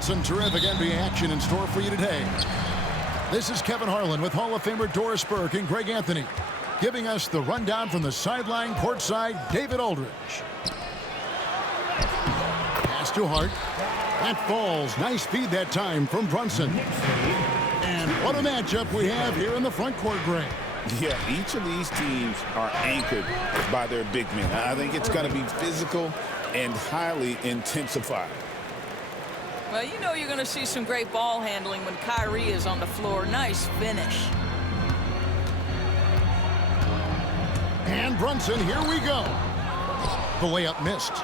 Some terrific NBA action in store for you today. This is Kevin Harlan with Hall of Famer Doris Burke and Greg Anthony, giving us the rundown from the sideline courtside. David Aldridge. Pass to Hart. That falls. Nice feed that time from Brunson. And what a matchup we have here in the front court, Greg. Yeah, each of these teams are anchored by their big men. I think it's going to be physical and highly intensified. Well, you know you're going to see some great ball handling when Kyrie is on the floor. Nice finish. And Brunson, here we go. The layup missed.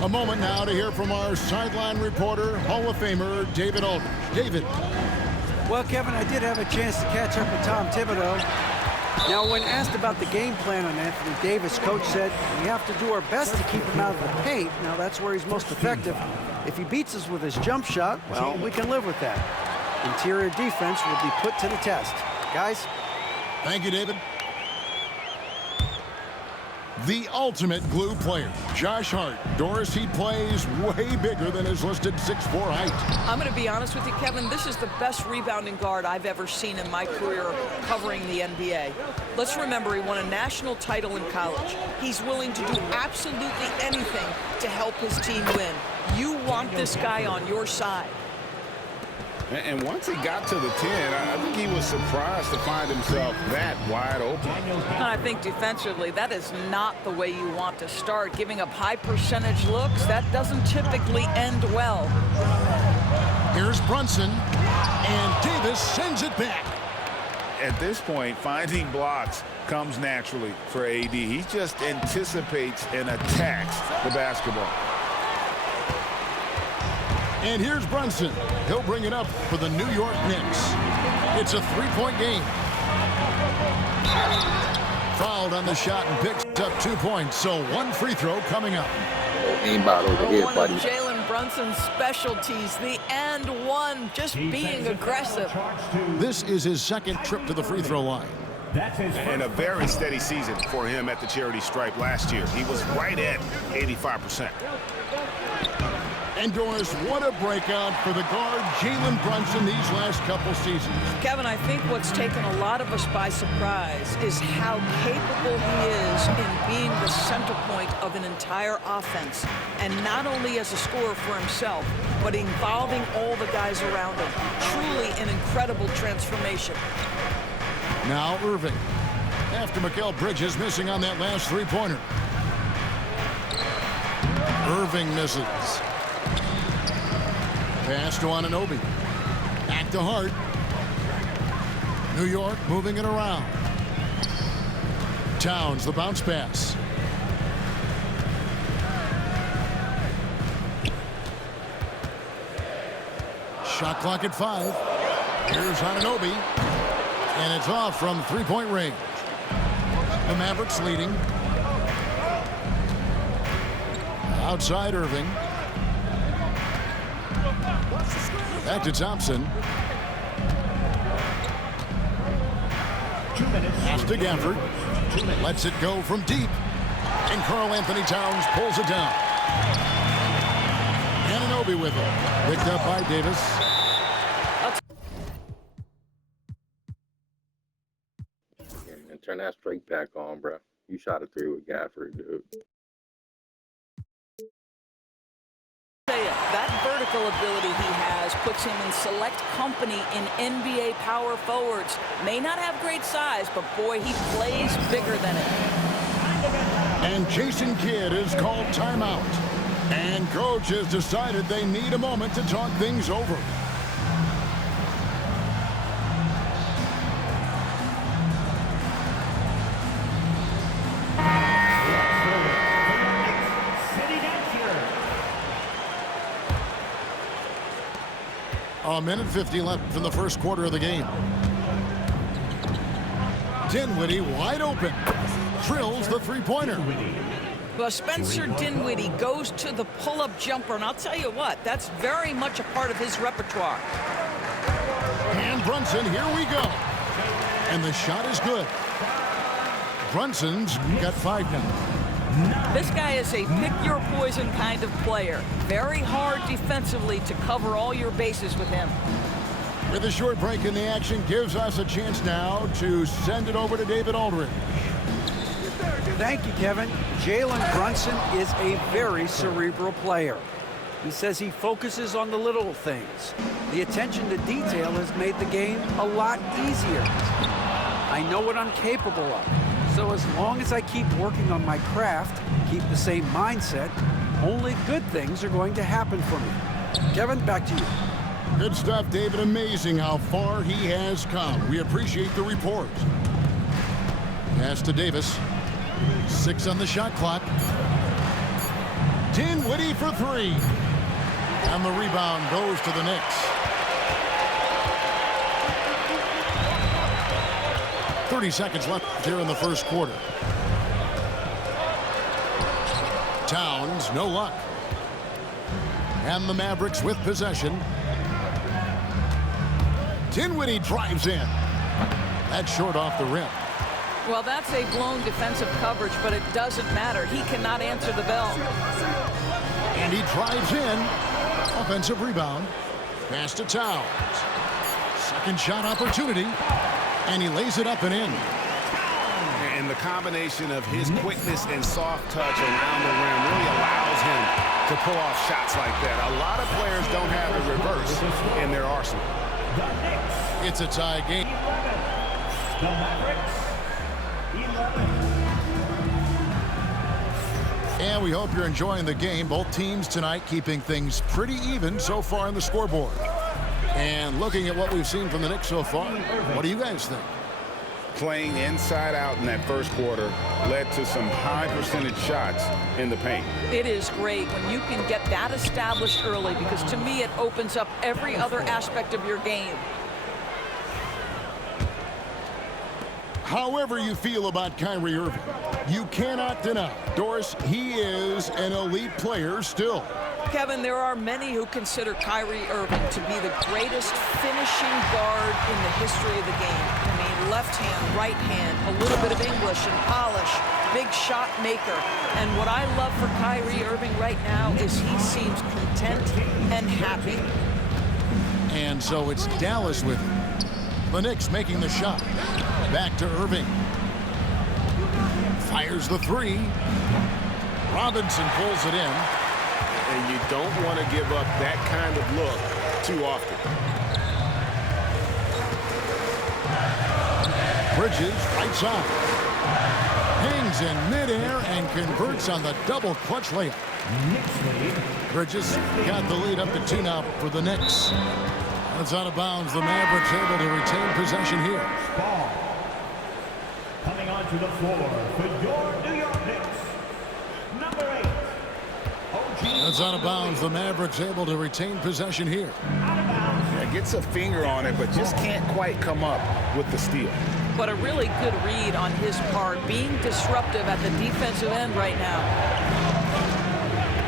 A moment now to hear from our sideline reporter, Hall of Famer David Aldridge. David. Well, Kevin, I did have a chance to catch up with Tom Thibodeau. Now, when asked about the game plan on Anthony Davis, Coach said, we have to do our best to keep him out of the paint. Now, that's where he's most effective. If he beats us with his jump shot, well, we can live with that. Interior defense will be put to the test. Guys? Thank you, David. The ultimate glue player, Josh Hart. Doris, he plays way bigger than his listed 6'4" height. I'm going to be honest with you, Kevin. This is the best rebounding guard I've ever seen in my career covering the NBA. Let's remember, he won a national title in college. He's willing to do absolutely anything to help his team win. You want this guy on your side. And once he got to the 10, I think he was surprised to find himself that wide open. And I think defensively, that is not the way you want to start. Giving up high percentage looks, that doesn't typically end well. Here's Brunson, and Davis sends it back. At this point, finding blocks comes naturally for AD. He just anticipates and attacks the basketball. And here's Brunson. He'll bring it up for the New York Knicks. It's a three-point game. Fouled on the shot and picks up 2 points, so one free throw coming up. Aimbot over here, One buddy. of Jalen Brunson's specialties, the and one, just being aggressive. This is his second trip to the free throw line. And a very steady season for him at the charity stripe last year. He was right at 85%. And Doris, what a breakout for the guard, Jalen Brunson, these last couple seasons. Kevin, I think what's taken a lot of us by surprise is how capable he is in being the center point of an entire offense. And not only as a scorer for himself, but involving all the guys around him. Truly an incredible transformation. Now Irving. After Mikal Bridges missing on that last three-pointer. Irving misses. Pass to Anunoby. Back to Hart. New York moving it around. Towns, the bounce pass. Shot clock at 5. Here's Anunoby. And it's off from three-point range. The Mavericks leading. Outside Irving. Back to Thompson. Pass to Gafford. Lets it go from deep. And Karl Anthony Towns pulls it down. Anunoby with it. Picked up by Davis. And turn that straight back on, bro. You shot a 3 with Gafford, dude. That vertical ability he has puts him in select company in NBA power forwards. May not have great size, but boy, he plays bigger than it. And Jason Kidd is called timeout. And coach has decided they need a moment to talk things over. A minute 50 left in the first quarter of the game. Dinwiddie wide open. Drills the three-pointer. Well, Spencer Dinwiddie goes to the pull-up jumper, and I'll tell you what, that's very much a part of his repertoire. And Brunson, here we go. And the shot is good. Brunson's got 5 now. This guy is a pick-your-poison kind of player. Very hard defensively to cover all your bases with him. With a short break in the action, gives us a chance now to send it over to David Aldridge. Thank you, Kevin. Jalen Brunson is a very cerebral player. He says he focuses on the little things. The attention to detail has made the game a lot easier. I know what I'm capable of. So as long as I keep working on my craft, keep the same mindset, only good things are going to happen for me. Kevin, back to you. Good stuff, David. Amazing how far he has come. We appreciate the report. Pass to Davis. 6 on the shot clock. Dinwiddie for 3. And the rebound goes to the Knicks. 30 seconds left here in the first quarter. Towns, no luck. And the Mavericks with possession. Dinwiddie drives in. That's short off the rim. Well, that's a blown defensive coverage, but it doesn't matter. He cannot answer the bell. And he drives in. Offensive rebound. Pass to Towns. Second shot opportunity. And he lays it up and in. And the combination of his quickness and soft touch around the rim really allows him to pull off shots like that. A lot of players don't have a reverse in their arsenal. It's a tie game. The Mavericks, 11. And we hope you're enjoying the game. Both teams tonight keeping things pretty even so far on the scoreboard. And looking at what we've seen from the Knicks so far, what do you guys think? Playing inside out in that first quarter led to some high percentage shots in the paint. It is great when you can get that established early, because to me it opens up every other aspect of your game. However you feel about Kyrie Irving, you cannot deny, Doris, he is an elite player still. Kevin, there are many who consider Kyrie Irving to be the greatest finishing guard in the history of the game. I mean, left hand, right hand, a little bit of English and polish, big shot maker. And what I love for Kyrie Irving right now is he seems content and happy. And so it's Dallas with him. The Knicks making the shot. Back to Irving. Fires the 3. Robinson pulls it in. And you don't want to give up that kind of look too often. Bridges, right side. Hangs in midair and converts on the double clutch layup. Bridges got the lead up to 2 now for the Knicks. It's out of bounds. The Mavericks able to retain possession here. Ball. Coming onto the floor for your New York Knicks, number 8. That's out of bounds. The Mavericks able to retain possession here. Yeah, gets a finger on it, but just can't quite come up with the steal. But a really good read on his part, being disruptive at the defensive end right now.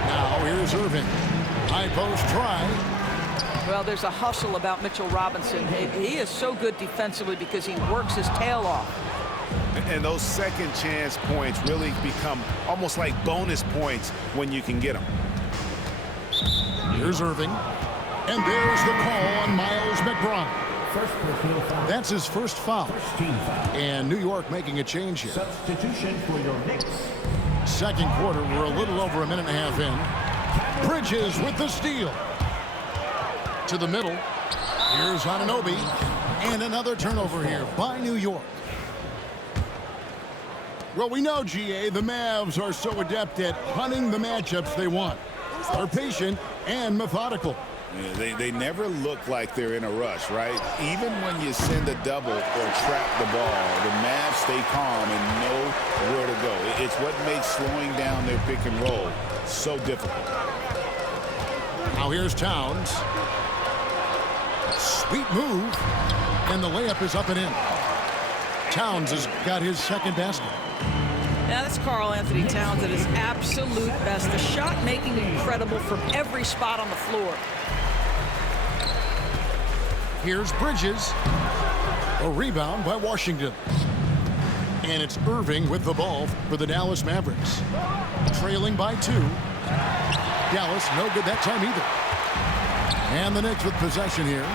Now here's Irving. High post try. Well, there's a hustle about Mitchell Robinson. He is so good defensively because he works his tail off. And those second chance points really become almost like bonus points when you can get them. Here's Irving. And there's the call on Miles McBride. First personal foul. That's his first foul. First team foul. And New York making a change here. Substitution for your Knicks. Second quarter, we're a little over a minute and a half in. Bridges with the steal. To the middle. Here's Anunoby. And another turnover here by New York. Well, we know, GA, the Mavs are so adept at hunting the matchups they want. They're patient and methodical. Yeah, they never look like they're in a rush, right? Even when you send a double or trap the ball, the Mavs stay calm and know where to go. It's what makes slowing down their pick and roll so difficult. Now here's Towns. Sweet move. And the layup is up and in. Towns has got his second basket. Now that's Karl Anthony Towns at his absolute best. The shot making incredible from every spot on the floor. Here's Bridges. A rebound by Washington. And it's Irving with the ball for the Dallas Mavericks. Trailing by 2. Dallas no good that time either. And the Knicks with possession here.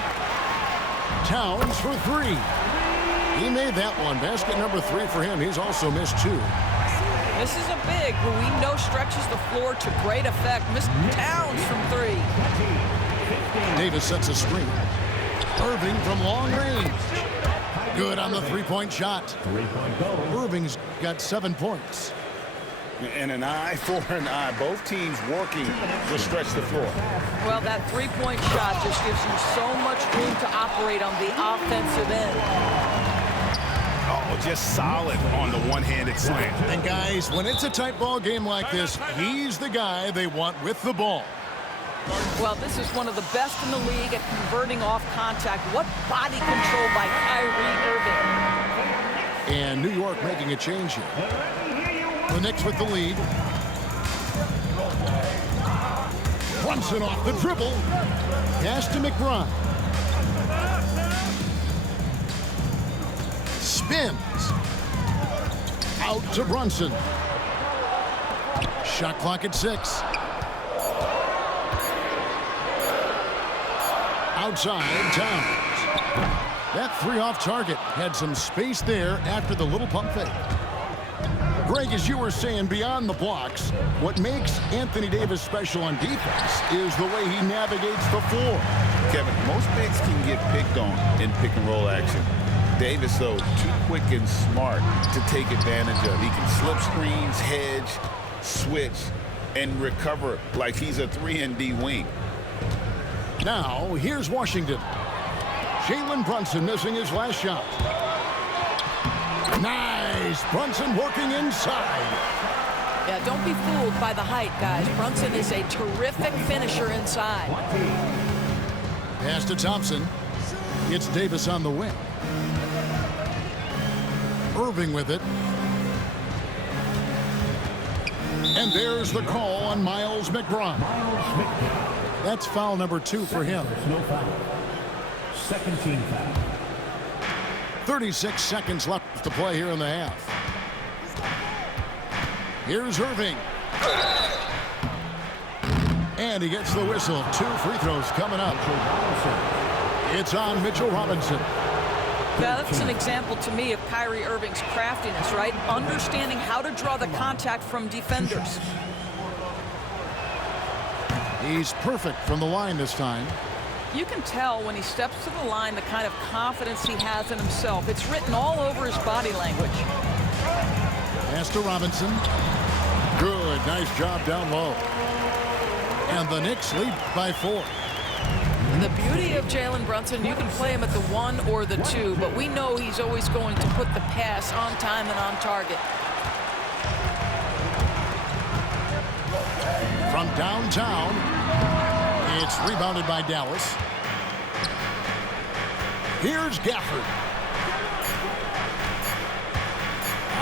Towns for 3. He made that one. Basket number 3 for him. He's also missed 2. This is a big who we know stretches the floor to great effect. Missed Towns from 3. Davis sets a screen. Irving from long range. Good on the three-point shot. Irving's got 7 points. And an eye for an eye. Both teams working to stretch the floor. Well, that three-point shot just gives you so much room to operate on the offensive end. Oh, just solid on the one-handed slam. And guys, when it's a tight ball game like this, he's the guy they want with the ball. Well, this is one of the best in the league at converting off contact. What body control by Kyrie Irving. And New York making a change here. The Knicks with the lead. Brunson off the dribble. Pass to McBride. Spins. Out to Brunson. Shot clock at 6. Outside, Towns. That 3 off target had some space there after the little pump fake. Greg, as you were saying, beyond the blocks, what makes Anthony Davis special on defense is the way he navigates the floor. Kevin, most bigs can get picked on in pick and roll action. Davis, though, too quick and smart to take advantage of. He can slip screens, hedge, switch, and recover like he's a 3-and-D wing. Now, here's Washington. Jalen Brunson missing his last shot. Nice. Brunson working inside. Yeah, don't be fooled by the height, guys. Brunson is a terrific finisher inside. Pass to Thompson. It's Davis on the wing. Irving with it. And there's the call on Miles McBride. That's foul number 2 for him. No foul. Second team foul. 36 seconds left to play here in the half. Here's Irving. And he gets the whistle. 2 free throws coming up. It's on Mitchell Robinson. Yeah, that's an example to me of Kyrie Irving's craftiness, right? Understanding how to draw the contact from defenders. He's perfect from the line this time. You can tell when he steps to the line the kind of confidence he has in himself. It's written all over his body language. Pass to Robinson. Good, nice job down low. And the Knicks lead by 4. The beauty of Jalen Brunson, you can play him at the 1 or the 2, but we know he's always going to put the pass on time and on target. From downtown, it's rebounded by Dallas. Here's Gafford.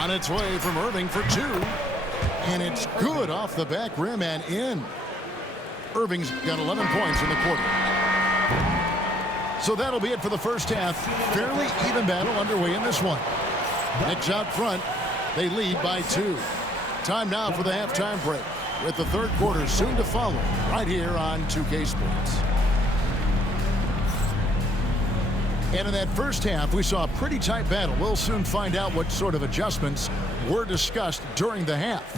On its way from Irving for 2. And it's good off the back rim and in. Irving's got 11 points in the quarter. So that'll be it for the first half. Fairly even battle underway in this one. Knicks out front. They lead by 2. Time now for the halftime break, with the third quarter soon to follow right here on 2K Sports. And in that first half, we saw a pretty tight battle. We'll soon find out what sort of adjustments were discussed during the half.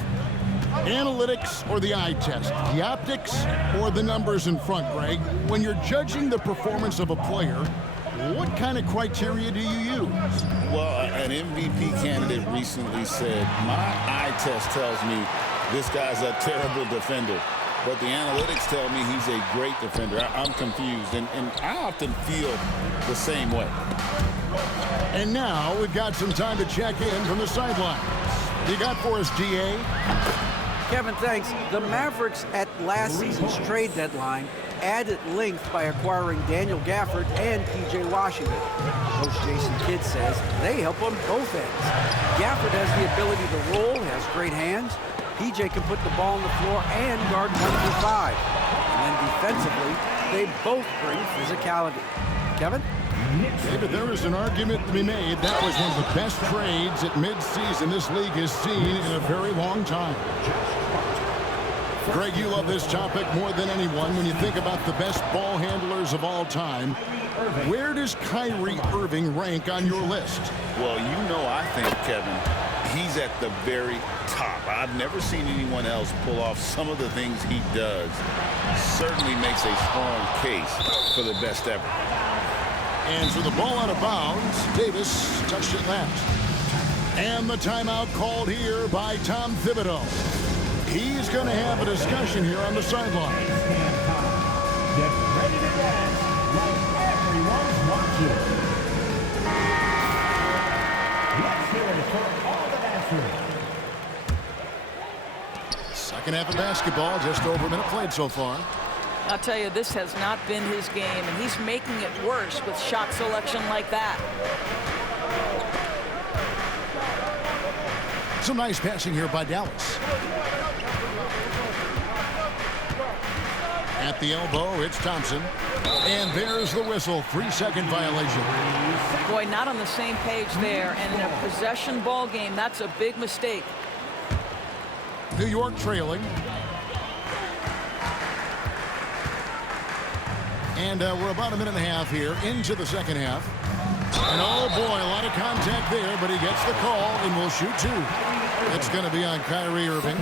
Analytics or the eye test, the optics or the numbers in front, Greg? When you're judging the performance of a player, what kind of criteria do you use? Well, an MVP candidate recently said, my eye test tells me this guy's a terrible defender, but the analytics tell me he's a great defender. I'm confused, and I often feel the same way. And now we've got some time to check in from the sidelines. You got for us, DA? Kevin, thanks. The Mavericks at last season's trade deadline added length by acquiring Daniel Gafford and P.J. Washington. Coach Jason Kidd says they help on both ends. Gafford has the ability to roll, has great hands. P.J. can put the ball on the floor and guard 1 through 5. And then defensively, they both bring physicality. Kevin? David, there is an argument to be made. That was one of the best trades at midseason this league has seen in a very long time. Greg, you love this topic more than anyone. When you think about the best ball handlers of all time, where does Kyrie Irving rank on your list? Well, you know, I think, Kevin, he's at the very top. I've never seen anyone else pull off some of the things he does. Certainly makes a strong case for the best ever. And for the ball out of bounds, Davis touched it last. And the timeout called here by Tom Thibodeau. He's going to have a discussion here on the sideline. Get ready to dance like everyone's watching. Let's hear it for all the dancers. Second half of basketball, just over a minute played so far. I'll tell you, this has not been his game, and he's making it worse with shot selection like that. Some nice passing here by Dallas. At the elbow, it's Thompson. And there's the whistle. 3-second violation. Boy, not on the same page there. And in a possession ball game, that's a big mistake. New York trailing. And we're about a minute and a half here into the second half. And oh boy, a lot of contact there, but he gets the call and will shoot two. It's going to be on Kyrie Irving.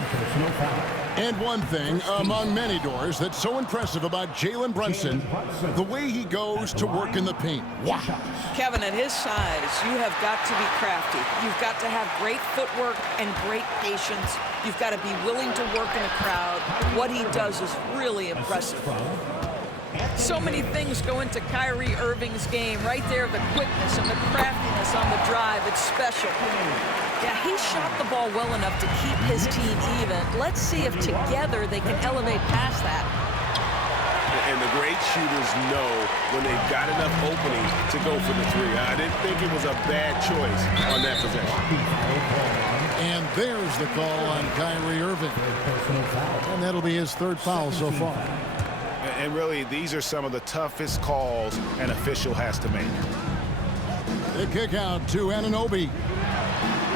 And one thing among many doors that's so impressive about Jalen Brunson, the way he goes to work in the paint. Wow. Kevin, at his size, you have got to be crafty. You've got to have great footwork and great patience. You've got to be willing to work in a crowd. What he does is really impressive. So many things go into Kyrie Irving's game. Right there, the quickness and the craftiness on the drive. It's special. Yeah, he shot the ball well enough to keep his team even. Let's see if together they can elevate past that. And the great shooters know when they've got enough opening to go for the three. I didn't think it was a bad choice on that possession. And there's the call on Kyrie Irving. And that'll be his third foul so far. And really, these are some of the toughest calls an official has to make. The kick out to Anunoby.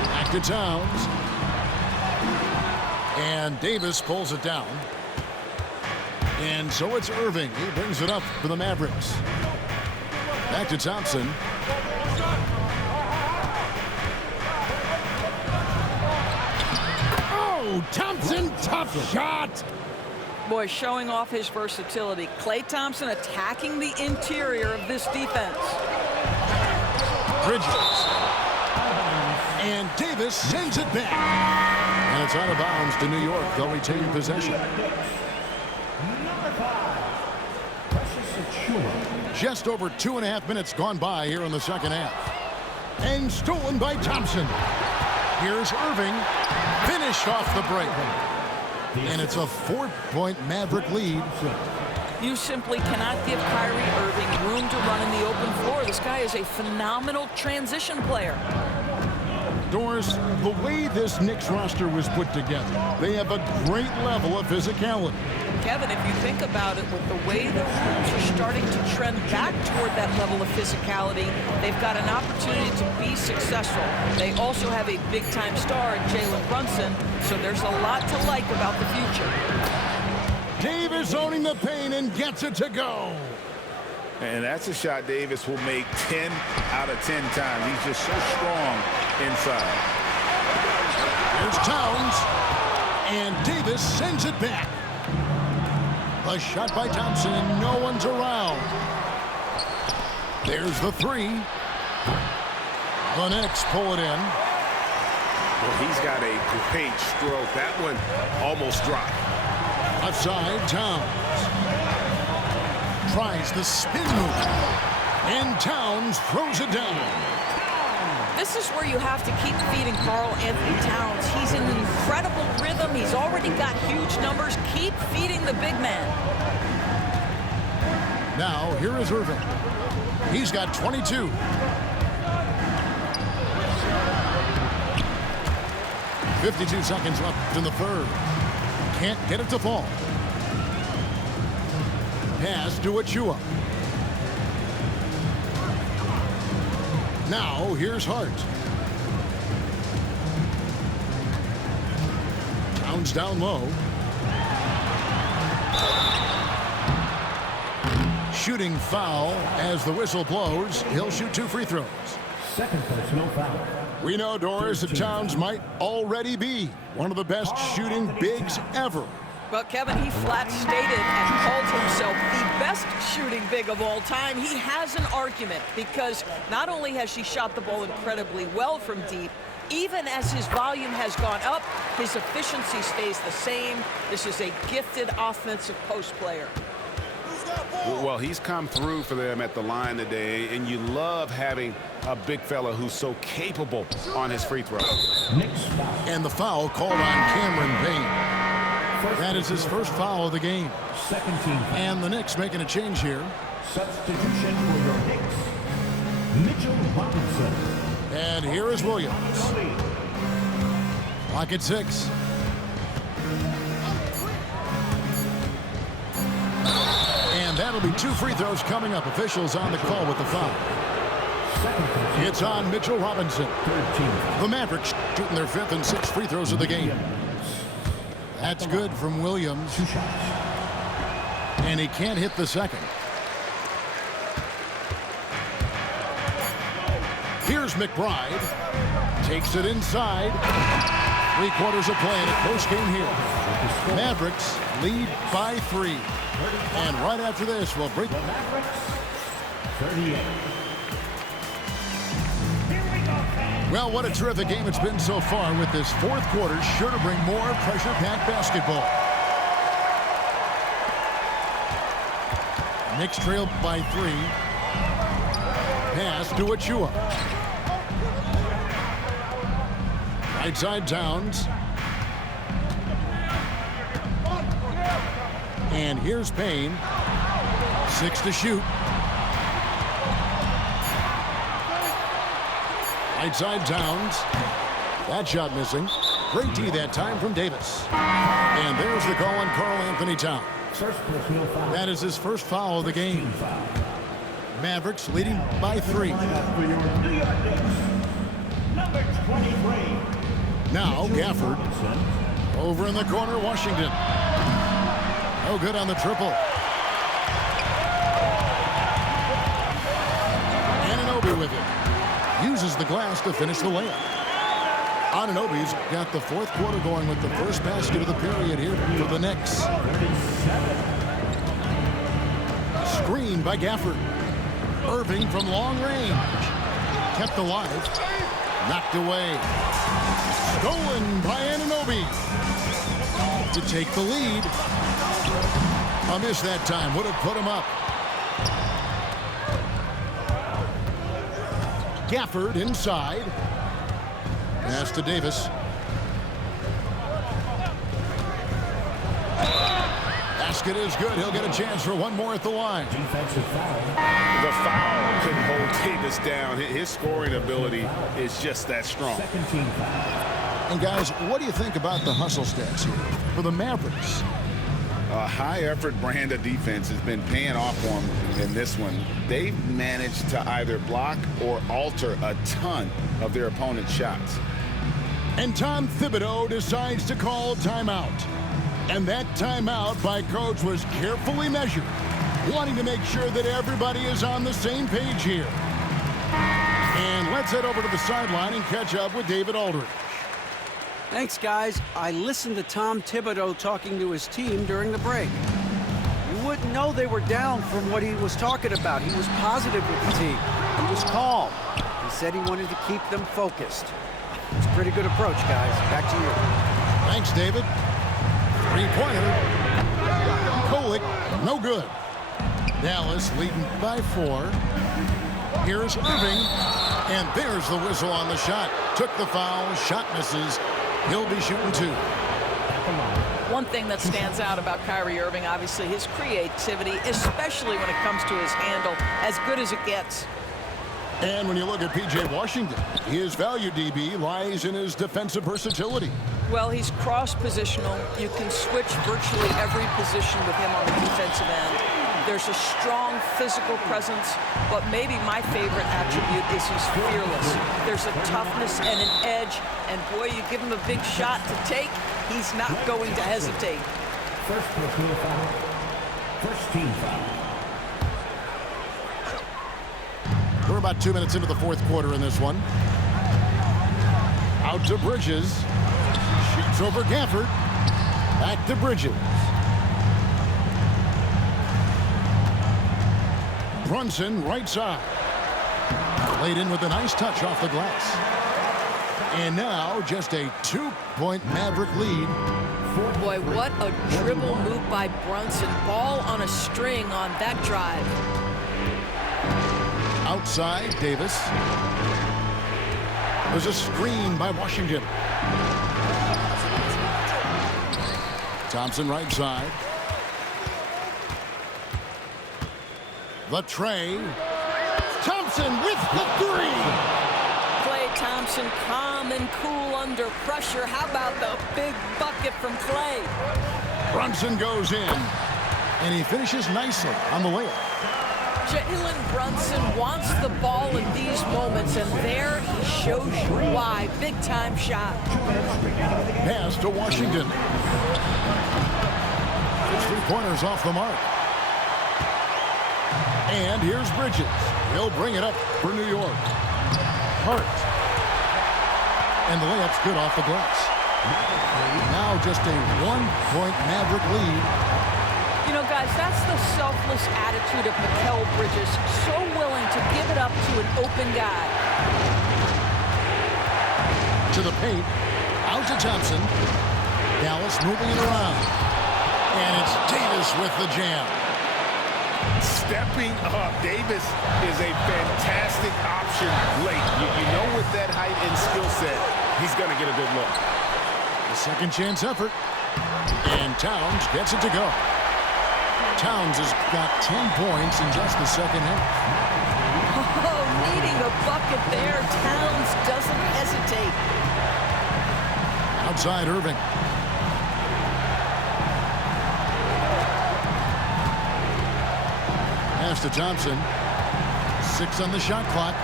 Back to Towns. And Davis pulls it down. And so it's Irving. He brings it up for the Mavericks. Back to Thompson. Oh, Thompson, tough shot. Boy, showing off his versatility. Klay Thompson attacking the interior of this defense. Bridges. And Davis sends it back. And it's out of bounds to New York. They'll retain possession. Just over 2.5 minutes gone by here in the second half. And stolen by Thompson. Here's Irving. Finish off the break. And it's a 4-point Maverick lead. You simply cannot give Kyrie Irving room to run in the open floor. This guy is a phenomenal transition player. Doris, the way this Knicks roster was put together, they have a great level of physicality. Kevin, if you think about it, with the way the rules are starting to trend back toward that level of physicality, they've got an opportunity to be successful. They also have a big-time star in Jalen Brunson, so there's a lot to like about the future. Davis owning the paint and gets it to go. And that's a shot Davis will make 10 out of 10 times. He's just so strong inside. Here's Towns. And Davis sends it back. A shot by Thompson, and no one's around. There's the three. The Knicks pull it in. Well, he's got a great stroke. That one almost dropped. Left side, Towns. Tries the spin move. And Towns throws it down. This is where you have to keep feeding Karl Anthony Towns. He's in incredible rhythm. He's already got huge numbers. Keep feeding the big man. Now, here is Irving. He's got 22. .52 seconds left in the third. Can't get it to fall. Pass to Achua. Now, here's Hart. Towns down low. Shooting foul as the whistle blows. He'll shoot 2 free throws. Second personal foul. We know, Doris, that Towns might already be one of the best shooting bigs ever. Well, Kevin, he flat stated and called himself the best shooting big of all time. He has an argument because not only has she shot the ball incredibly well from deep, even as his volume has gone up, his efficiency stays the same. This is a gifted offensive post player. Well, he's come through for them at the line today, and you love having a big fella who's so capable on his free throw. Knicks foul. And the foul called on Cameron Payne. That is his first foul of the game. Second team foul. And the Knicks making a change here. Substitution for your Knicks. Mitchell Robinson. And here is Williams. Clock at 6. And that'll be 2 free throws coming up. Officials on the call with the foul. It's on Mitchell Robinson. The Mavericks shooting their 5th and 6th free throws of the game. That's good from Williams. 2 shots. And he can't hit the second. Here's McBride. Takes it inside. 3/4 of play in a close game here. Mavericks lead by 3. And right after this, we'll break. The Mavericks, 38. Well, what a terrific game it's been so far, with this 4th quarter sure to bring more pressure-packed basketball. Knicks trailed by 3. Pass to Achua. Right side Towns. And here's Payne. 6 to shoot. Right side Towns. That shot missing. Great D that time from Davis. And there's the call on Karl Anthony Towns. First personal foul. That is his first foul of the game. Foul. Mavericks leading by 3. Lineup for your New York Knicks. Number 23. Now Gafford. Robinson. Over in the corner, Washington. No good on the triple. Anunoby with it. Uses the glass to finish the layup. Anunoby's got the 4th quarter going with the first basket of the period here for the Knicks. 37. Screen by Gafford. Irving from long range. Kept alive. Knocked away. Stolen by Anunoby. To take the lead. A miss that time. Would have put him up. Gafford inside. Pass to Davis. Basket is good. He'll get a chance for one more at the line. Defensive foul. The foul couldn't hold Davis down. His scoring ability is just that strong. Second team foul. And guys, what do you think about the hustle stats here for the Mavericks? A high-effort brand of defense has been paying off for them in this one. They've managed to either block or alter a ton of their opponent's shots. And Tom Thibodeau decides to call timeout. And that timeout by coach was carefully measured, wanting to make sure that everybody is on the same page here. And let's head over to the sideline and catch up with David Aldridge. Thanks, guys. I listened to Tom Thibodeau talking to his team during the break. You wouldn't know they were down from what he was talking about. He was positive with the team. He was calm. He said he wanted to keep them focused. It's a pretty good approach, guys. Back to you. Thanks, David. 3-pointer. Kolek, no good. Dallas leading by 4. Here's Irving. And there's the whistle on the shot. Took the foul. Shot misses. He'll be shooting 2. One thing that stands out about Kyrie Irving, obviously, his creativity, especially when it comes to his handle, as good as it gets. And when you look at P.J. Washington, his value DB lies in his defensive versatility. Well, he's cross-positional. You can switch virtually every position with him on the defensive end. There's a strong physical presence, but maybe my favorite attribute is he's fearless. There's a toughness and an edge, and boy, you give him a big shot to take, he's not going to hesitate. First personal foul. First team foul. We're about 2 minutes into the fourth quarter in this one. Out to Bridges. Shoots over Gafford. Back to Bridges. Brunson, right side. Laid in with a nice touch off the glass. And now just a 2-point Maverick lead. Boy, what a dribble move by Brunson. Ball on a string on that drive. Outside, Davis. There's a screen by Washington. Thompson right side. The tray. Thompson with the three. Klay Thompson calm and cool under pressure. How about the big bucket from Klay? Brunson goes in, and he finishes nicely on the layup. Jalen Brunson wants the ball in these moments, and there he shows you why. Big-time shot. Pass to Washington. 3-pointers off the mark. And here's Bridges. He'll bring it up for New York. Hart. And the layup's good off the glass. Now just a 1-point Maverick lead. You know, guys, that's the selfless attitude of Mikal Bridges. So willing to give it up to an open guy. To the paint. Out to Thompson. Dallas moving it around. And it's Davis with the jam. Stepping up, Davis is a fantastic option late. You know with that height and skill set, he's going to get a good look. The second chance effort. And Towns gets it to go. Towns has got 10 points in just the second half. Oh, needing a bucket there. Towns doesn't hesitate. Outside Irving. Pass to Thompson. 6 on the shot clock.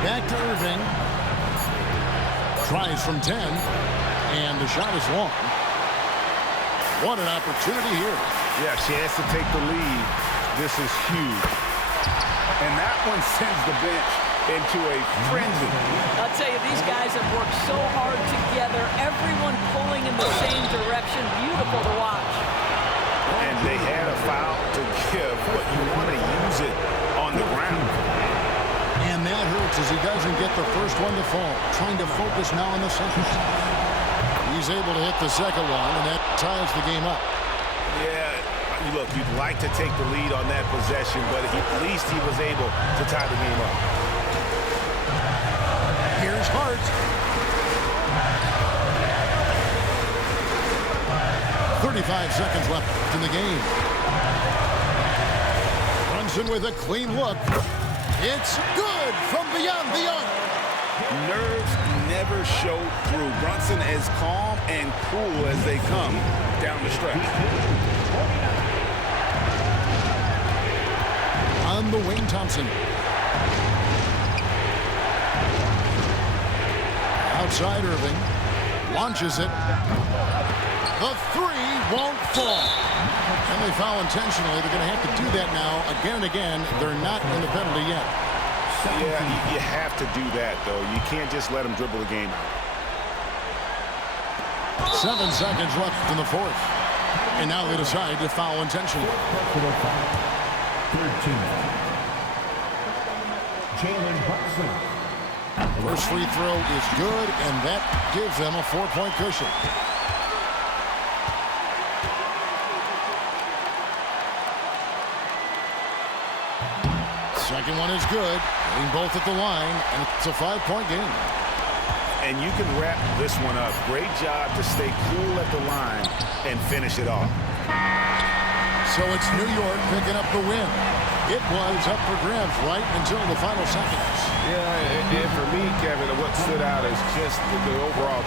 Back to Irving. Tries from 10. And the shot is long. What an opportunity here. Yeah, chance to take the lead. This is huge. And that one sends the bench into a frenzy. I'll tell you, these guys have worked so hard together. Everyone pulling in the same direction. Beautiful to watch. And they had a foul to give, but you want to use it on the ground. And that hurts as he doesn't get the first one to fall. Trying to focus now on the second. He's able to hit the second one, and that ties the game up. Yeah, look, you'd like to take the lead on that possession, but at least he was able to tie the game up. Here's Hart. 35 seconds left in the game. Brunson with a clean look. It's good from beyond the arc. Nerves never show through. Brunson as calm and cool as they come down the stretch. On the wing, Thompson. Outside Irving. Launches it. The three won't fall. And they foul intentionally. They're going to have to do that now again and again. They're not in the penalty yet. Yeah, you have to do that, though. You can't just let them dribble the game out. 7 seconds left in the fourth. And now they decide to foul intentionally. 13. Jalen Brunson. First free throw is good, and that gives them a 4-point cushion. Second one is good. Hitting both at the line, and it's a 5-point game. And you can wrap this one up. Great job to stay cool at the line and finish it off. So it's New York picking up the win. It was up for grabs right until the final seconds. Yeah, and for me, Kevin, what stood out is just the overall